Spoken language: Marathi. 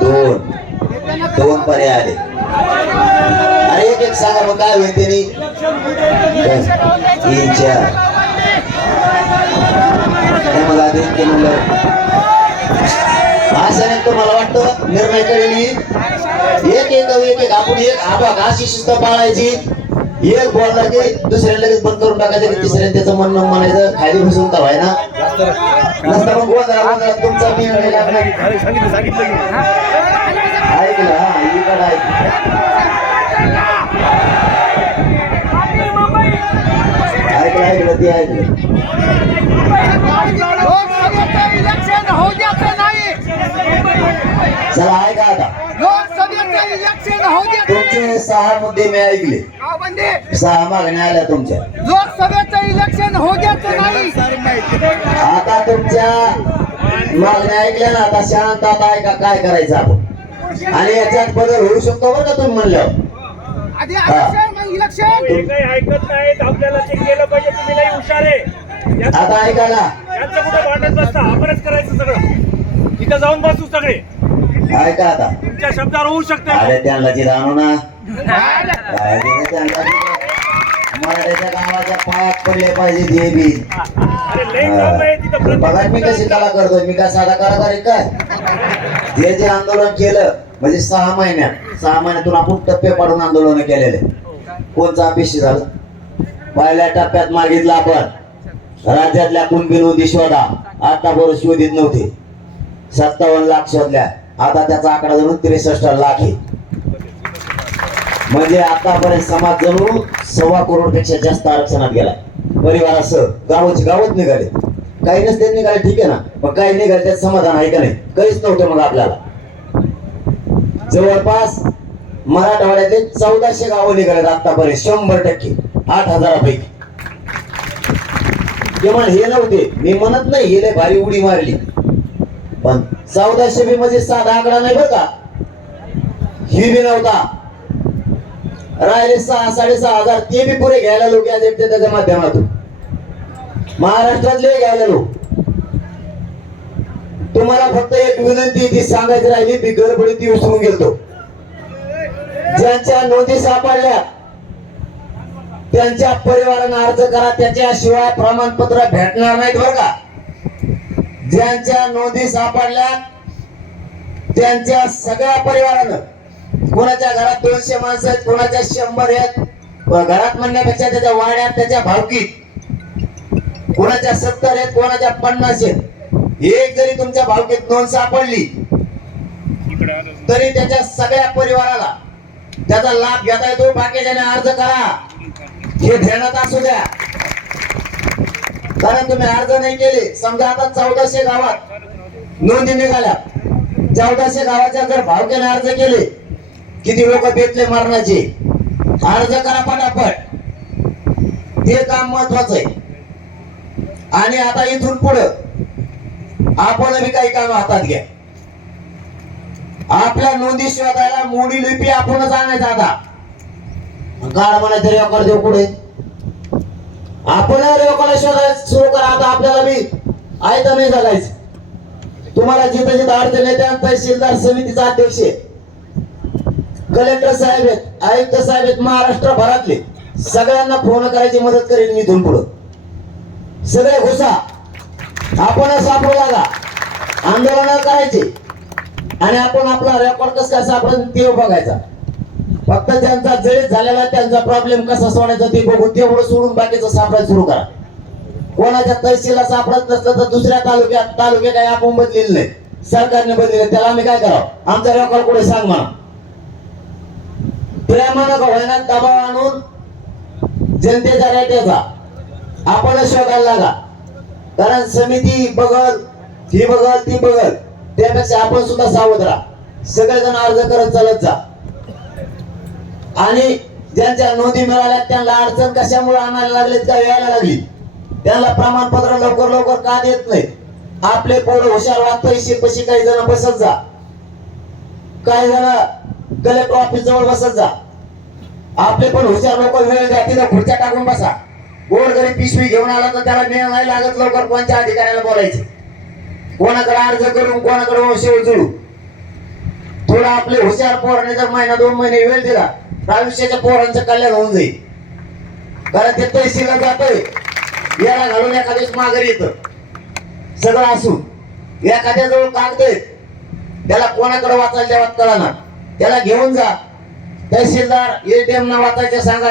दोन. दोन पर्याय आले. अरे एक एक सांगा मग काय होईल त्यांनी? तीन चार. मग आता इतके म्हणलं असं नाही तुम्हाला वाटतं निर्णय करेली एक एक एक एक. आपण एक आबा अशी शिस्त पाळायची. एक बोलला की दुसऱ्याला लगेच बंद करून टाकायचं की तिसऱ्या त्याचं म्हणणं म्हणायचं खाली बसून तर व्हाय ना. नसतं मग गोंधळा तुमचा मी ऐकलं हा इकडं ऐकलं ऐकलं ते ऐकलं चला ऐका आता लोकसभेचं इलेक्शन होऊ द्यायचं तुमचे सहा मुद्दे मी ऐकले. गावबंदी सहा मागण्या आल्या तुमच्या. लोकसभेचं इलेक्शन होऊ द्यायचं नाही. आता तुमच्या मागण्या ऐकल्या ना आता शांत आता ऐका काय करायचं आपण. आणि याच्यात बदल होऊ शकतो बरं का तुम्ही म्हणल्यावर. हे ऐकत नाहीत आपल्याला केलं पाहिजे तुम्ही लई हुशार आहे. या- आता ऐका ना. यांचं कुठं भांडत बसता? आपणच करायचं सगळं. इथं जाऊन बसू सगळे. ऐका आता? तुमच्या शब्दावर होऊ शकतं अरे त्यांना तिथं आणू ना. काय ते त्यांना मराठ्याच्या गावाच्या पायात पडले पाहिजे ते बी. अरे लई काम आहे तिथं प्रत्येक बघा मी कशी कला करतोय. मी काय साधा कलाकार आहे काय? जे जे आंदोलन केलं म्हणजे सहा महिन्यात सहा महिन्यातून आपण टप्पे पाडून आंदोलन केलेले. कोणचं अपेक्षित झालं? पहिल्या टप्प्यात मागितलं आपण. राज्यातल्या कुणबी नोंदी शोधा. आतापर्यंत शोधित नव्हते. सत्तावन्न लाख शोधल्या. आता त्याचा आकडा जणू त्रेसष्ट लाख आहे. म्हणजे आतापर्यंत समाज जणू सव्वा करोडपेक्षा जास्त आरक्षणात गेला परिवारासह गावच गावच निघाले. काही नसते निघाले ठीक आहे ना? पण काही निघाले त्यात समाधान आहे का नाही? काहीच नव्हतं मग आपल्याला. जवळपास मराठवाड्यातले चौदाशे गावं निघाले आतापर्यंत शंभर टक्के आठ हजारापैकी. किमान हे नव्हते. मी म्हणत नाही हे लय भारी उडी मारली. पण चौदाशे बी म्हणजे साधा आकडा नाही बरं का? ही बी नव्हता. राहिले सहा साडेसहा हजार. ते बी पुरे घ्यायला लोक या देते त्याच्या माध्यमातून. महाराष्ट्रातले घ्यायला लोक. तुम्हाला फक्त एक विनंती ती सांगायची राहिली ती गडबडी ती विसरून गेलतो. ज्यांच्या नोंदी सापडल्या त्यांच्या परिवारांना अर्ज करा त्याच्याशिवाय प्रमाणपत्र भेटणार नाहीत बरं का? ज्यांच्या नोंदी सापडल्या त्यांच्या सगळ्या परिवारानं कोणाच्या घरात दोनशे माणसं आहेत कोणाच्या शंभर आहेत घरात म्हणण्यापेक्षा त्याच्या वाड्यात त्याच्या भावकीत कोणाच्या सत्तर आहेत कोणाच्या पन्नास आहेत एक जरी तुमच्या भावकीत नोंद सापडली तरी त्याच्या सगळ्या परिवाराला त्याचा लाभ घेता येतो बाकीच्याने अर्ज करा. हे ध्यानात असू द्या. कारण तुम्ही अर्ज नाही केले. समजा आता चौदाशे गावात नोंदी निघाल्या. चौदाशे गावाच्या जर भावक्याने अर्ज केले किती लोक भेटले मरणाचे? अर्ज करा पटापट. ते काम महत्वाचं आहे. आणि आता इथून पुढं आपण बी काही काम हातात घ्या. आपल्या नोंदी शोधायला मोडी लिपी आपणच आणायचा आता. गाड म्हणा तरी अकर देऊ पुढे. आपण रेकॉर्ड शोधायला सुरू करा. आता आपल्याला बी आयता नाही जगायचं तुम्हाला जिथं जिथं अडचण येते तहसीलदार समितीचा अध्यक्ष आहे. कलेक्टर साहेब आहेत आयुक्त साहेब आहेत महाराष्ट्र भरातले सगळ्यांना फोन करायची मदत करेल मी इथून पुढं. सगळे घुसा. आपणच सापडू लागा. आंदोलन करायचे. आणि आपण आपला रेकॉर्ड कसं काय सापडेल ते बघायचा. फक्त ज्यांचा जळीत झालेला त्यांचा प्रॉब्लेम कसा सोडायचा ते बघून तेवढं सोडून बाकीचं सापडायला सुरू करा. कोणाच्या तहसीलला सापडत नसलं तर दुसऱ्या तालुक्यात तालुक्या काही आपण बदलेले नाही. सरकारने बदलेलं त्याला आम्ही काय करावं? आमचा रेकॉर्ड कुठे सांग म्हणा प्रेमानं का होईना दबाव आणून जनतेचा रेट्याचा आपणच शोधायला लागा. कारण समिती बघल ही बघल ती बघल त्यापेक्षा आपण सुद्धा सावध राहा. सगळेजण अर्ज करत चालत जा. आणि ज्यांच्या नोंदी मिळाल्या त्यांना अडचण कशामुळे आणायला लागलीत का यायला लागली? त्यांना प्रमाणपत्र लवकर लवकर का देत नाही आपले पोरं हुशार वाटतोय काही जण बसत जा. काही जण कलेक्टर ऑफिस जवळ बसत जा. आपले पण हुशार लोक वेळ द्या तिथं खुर्च्या टाकून बसा. गोड जरी पिशवी घेऊन आला तर त्याला मेळ नाही लागत लवकर कोणत्या अधिकाऱ्याला बोलायचे? कोणाकडे अर्ज करून कोणाकडे वंशी उचलू? थोडा आपले हुशार पोराने जर महिना दोन महिने वेळ दिला तर पोरांचं कल्याण होऊन जाईल. कारण ते तहसीलला जातोय. याला घालून एखाद्याच माघारी येत. सगळं असून एखाद्याजवळ कागद आहेत. त्याला कोणाकडे वाचायला देवात कळा ना त्याला घेऊन जा. तहसीलदार एटीएम ना वाचायच्या सांगा.